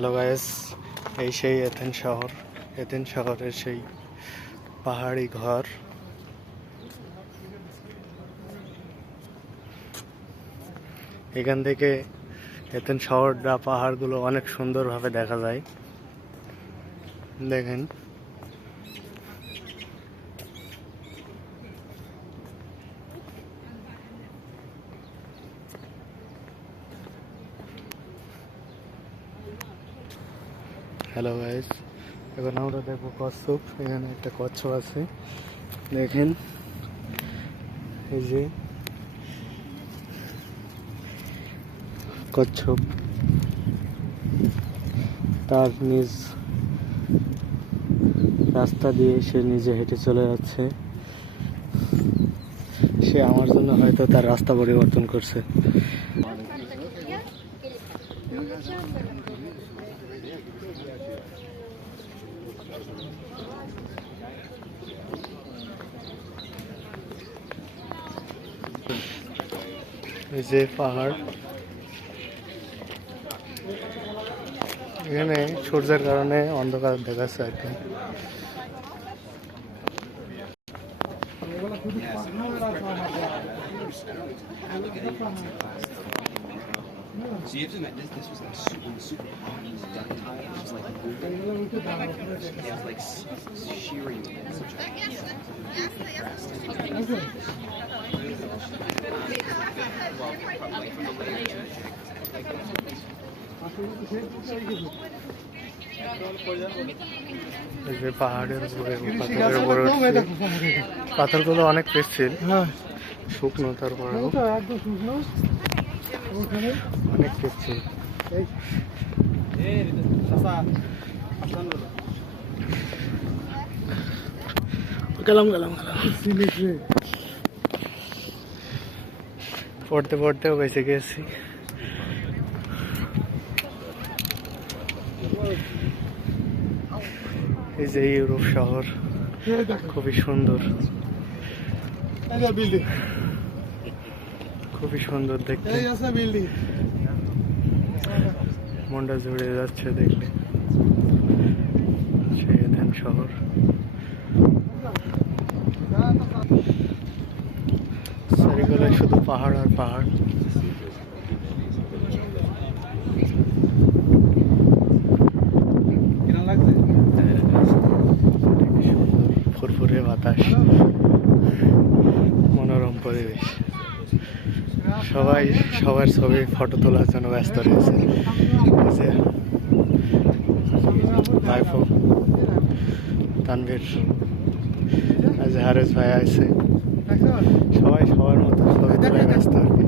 Hello guys, এই সেই Athens শহর। এথেন্স শহরের সেই পাহাড়ি ঘর। এখান থেকে এথেন্স শহরটা পাহাড়গুলো অনেক সুন্দরভাবে দেখা যায়। দেখেন, হ্যালো গাইস, এখন আমরা দেখবো কচ্ছপ। এখানে একটা কচ্ছপ আছে, দেখেন এই যে কচ্ছপ, তার নিজ রাস্তা দিয়ে সে নিজে হেঁটে চলে যাচ্ছে। সে আমার জন্য হয়তো তার রাস্তা পরিবর্তন করছে। এই যে পাহাড়, এখানে সূর্যের কারণে অন্ধকার দেখাচ্ছে আর কি। See, if this was like super hot, ductile, it was like moving. It was like shearing in such a এই যে পাহাড়ের উপরে পাথরগুলো অনেক পেচ্ছিল, শুকনো, তারপরে অনেক পেচ্ছিল। পড়তে পড়তেও বেঁচে গেছি। এই যে ইউরোপ শহর, খুবই সুন্দর, খুবই সুন্দর দেখতে, মনটা জুড়ে যাচ্ছে দেখলে। সেই এথেন্স শহর, চারিগুলোয় শুধু পাহাড় আর পাহাড়। ফুরফুরে বাতাস, মনোরম পরিবেশ। সবাই সবার ছবি ফটো তোলার জন্য ব্যস্ত রয়েছে। ভাইফো তানভীর, হারেস ভাই আছে, সবাই সবার মতো ছবি তোলায় ব্যস্ত আর কি।